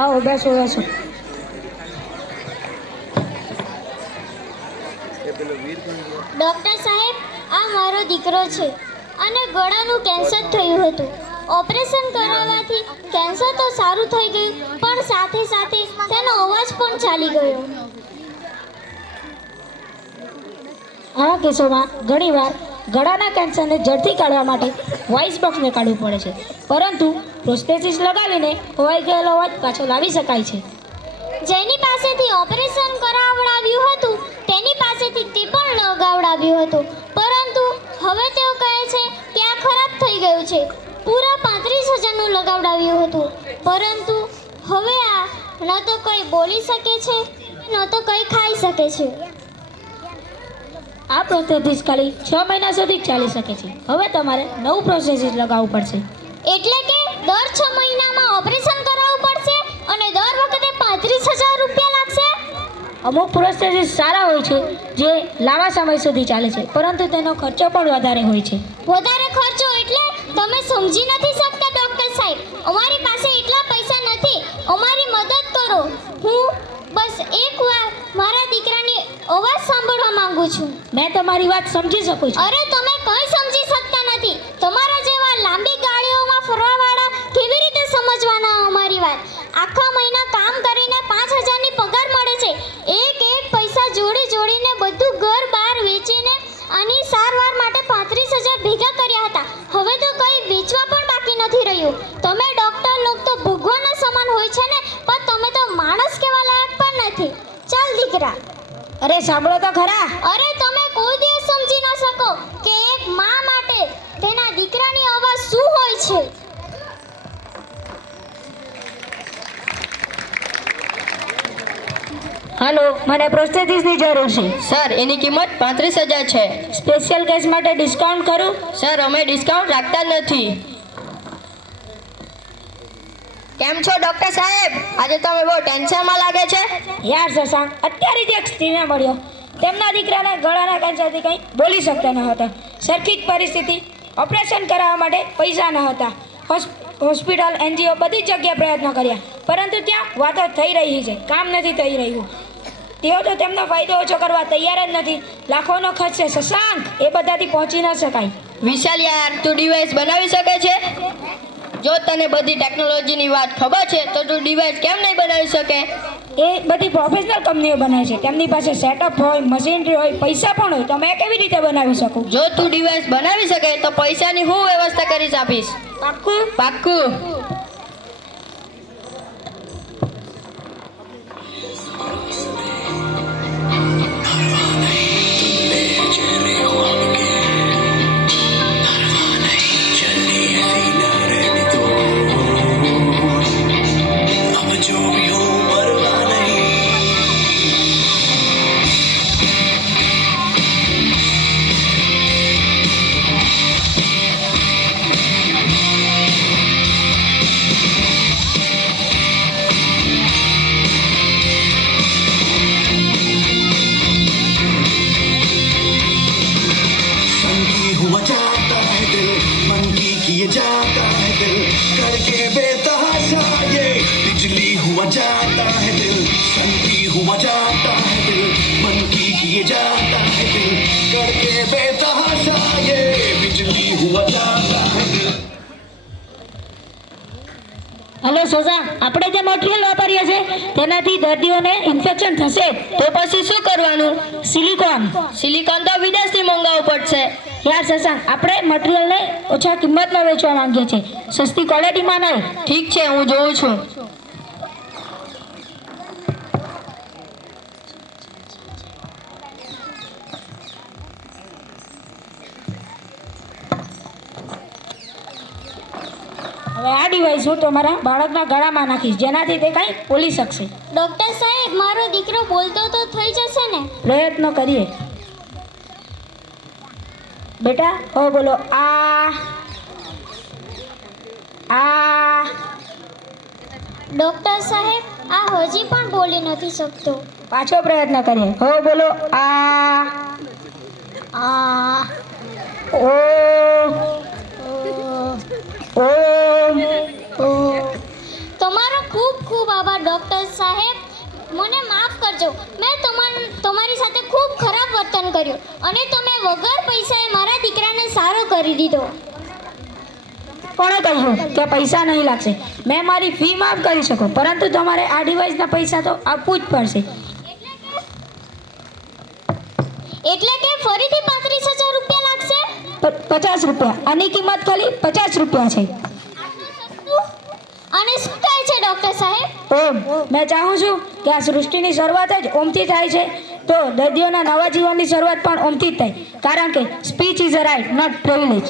આવો બેસો બેસો. ડૉક્ટર સાહેબ, આ મારો દીકરો છે અને ગળાનું કેન્સર થયું હતું. ઓપરેશન કરાવવાથી કેન્સર તો સારું થઈ ગયું, પણ સાથે સાથે તેનો અવાજ પણ ચાલી ગયો. આવા કેસોમાં ઘણીવાર ગળાના કેન્સરને જડથી કાઢવા માટે વોઇસ બોક્સને કાઢવું પડે છે, પરંતુ પ્રોસ્થેસિસ લગાવીને ખોવાઈ ગયેલો અવાજ પાછો લાવી શકાય છે. જેની પાસેથી ઓપરેશન કરાવડાવ્યું હતું તેની પાસેથી તે પણ લગાવડાવ્યું હતું, પરંતુ હવે તેઓ કહે છે કે આ ખરાબ થઈ ગયું છે. પૂરા 35,000નું લગાવડાવ્યું હતું, પરંતુ હવે આ ન તો કંઈ બોલી શકે છે ન તો કંઈ ખાઈ શકે છે. આ પ્રોસ્થેસિસ ખાલી 6 મહિના સુધી જ ચાલી શકે છે. હવે તમારે નવું પ્રોસ્થેસિસ લગાવવું પડશે. એટલે કે દર 6 મહિનામાં ઓપરેશન કરાવવું પડશે અને દર વખતે 35,000 રૂપિયા લાગશે. અમુક પ્રોસ્થેસિસ સારા હોય છે જે લાંબા સમય સુધી ચાલે છે, પરંતુ તેનો ખર્ચો પણ વધારે હોય છે. વધારે ખર્ચો એટલે તમે સમજી નથી શકતા ડૉક્ટર સાહેબ. અમારી પાસે એટલા પૈસા નથી. અમારી મદદ કરો. હું બસ એકવાર મારા દીકરાની અવાજ સાંભળવા માંગુ છું. મેં તમારી વાત સમજી શકું છું. અરે તમે કંઈ સમજી શકતા નથી. તમારા જેવા લાંબી ગાડીઓમાં ફરવાવાળા કેવી રીતે સમજવાના અમારી વાત? આખા મહિના કામ કરીને 5,000ની પગાર મળે છે. એક પૈસા જોડીને બધું ઘર બહાર વેચીને આની સારવાર માટે 35,000 ભેગા કર્યા હતા. હવે તો કંઈ વેચવા પણ બાકી નથી રહ્યું. તમે ડૉક્ટર લોક તો ભગવાનના સમાન હોય છે ને, પણ તમે તો માણસ કહેવા લાયક પણ નથી. ચાલ દીકરા. અરે સાંભળો તો ખરા. અરે તમે કોઈ દિવસ સમજી ન શકો કે એક મા માટે તેના દીકરાની અવાજ શું હોય છે. હાલો, મને પ્રોસ્થેસિસની જરૂર છે. સર, એની કિંમત 35,000 છે. સ્પેશિયલ કેસ માટે ડિસ્કાઉન્ટ કરું? સર, અમે ડિસ્કાઉન્ટ રાખતા નથી. કેમ છો ડૉક્ટર સાહેબ? આજે તમે બહુ ટેન્શનમાં લાગે છે. યાર શશાંક, અત્યારે જ એક સ્ત્રીને મળ્યો. તેમના દીકરાને ગળાના કેન્સરથી કંઈ બોલી શકતા ન હતા. સરખી જ પરિસ્થિતિ. ઓપરેશન કરાવવા માટે પૈસા ન હતા. હોસ્પિટલ, NGO બધી જગ્યાએ પ્રયત્નો કર્યા, પરંતુ ત્યાં વાતો થઈ રહી છે, કામ નથી થઈ રહ્યું. તેઓ તો તેમનો ફાયદો ઓછો કરવા તૈયાર જ નથી. લાખોનો ખર્ચ છે શશાંક, એ બધાથી પહોંચી ન શકાય. વિશાલ યાર, તું ડિવાઇસ બનાવી શકે છે? જો તને બધી ટેકનોલોજીની વાત ખબર છે તો તું ડિવાઇસ કેમ નહીં બનાવી શકે? એ બધી પ્રોફેશનલ કંપનીઓ બનાવે છે. તેમની પાસે સેટઅપ હોય, મશીનરી હોય, પૈસા પણ હોય. તો મેં કેવી રીતે બનાવી શકું? જો તું ડિવાઇસ બનાવી શકે તો પૈસાની હું વ્યવસ્થા કરી આપીશ. પાક્કું? પાક્કું. जाता है दिल सनकी हुआ जाता है दिल मन की किए जाता है दिल करके बेतहाशा ये बिजली हुआ जाता है दिल. હલો શશાંક, આપણે જે મટીરિયલ વાપરીએ છીએ તેનાથી દર્દીઓને ઇન્ફેક્શન થશે. તો પછી શું કરવાનું? સિલિકોન. સિલિકોન તો વિદેશથી મંગાવવું પડશે. યાર શશાંક, આપણે મટીરિયલને ઓછા કિંમતમાં વેચવા માંગીએ છીએ, સસ્તી ક્વોલિટીમાં નહીં. ઠીક છે, હું જોઉં છું. હવે આ ડિવાઇસ હું તમારા બાળકના ગળામાં નાખીશ, જેનાથી તે કંઈ બોલી શકશે. ડૉક્ટર સાહેબ, મારો દીકરો બોલતો તો થઈ જશે ને? પ્રયત્ન કરીએ. બેટા, હવે બોલો. આ ડૉક્ટર સાહેબ, આ હજી પણ બોલી નથી શકતો. પાછો પ્રયત્ન કરીએ. હવે બોલો. આ ઓ તમારો ખૂબ ખૂબ આભાર. કરજો. મેં તમારી સાથે ખૂબ ખરાબ વર્તન કર્યું અને તમે વગર પૈસાએ મારા દીકરાને સારો કરી દીધો. કોણે કહ્યું કે પૈસા નહીં લાગશે? મેં મારી ફી માફ કરી શકું, પરંતુ તમારે આ ડિવાઇસના પૈસા તો આપવું જ પડશે. એટલે કે ફરીથી 35,000 રૂપિયા લાગશે? 50 રૂપિયા. આની કિંમત ખાલી 50 રૂપિયા છે. અને શું થાય છે ડૉક્ટર સાહેબ? ઓમ, મેં ચાહું છું કે આ સૃષ્ટિની શરૂઆત જ ઓમથી થાય છે, તો દર્દીઓના નવા જીવનની શરૂઆત પણ ઓમથી જ થાય, કારણ કે speech is a right, not privilege.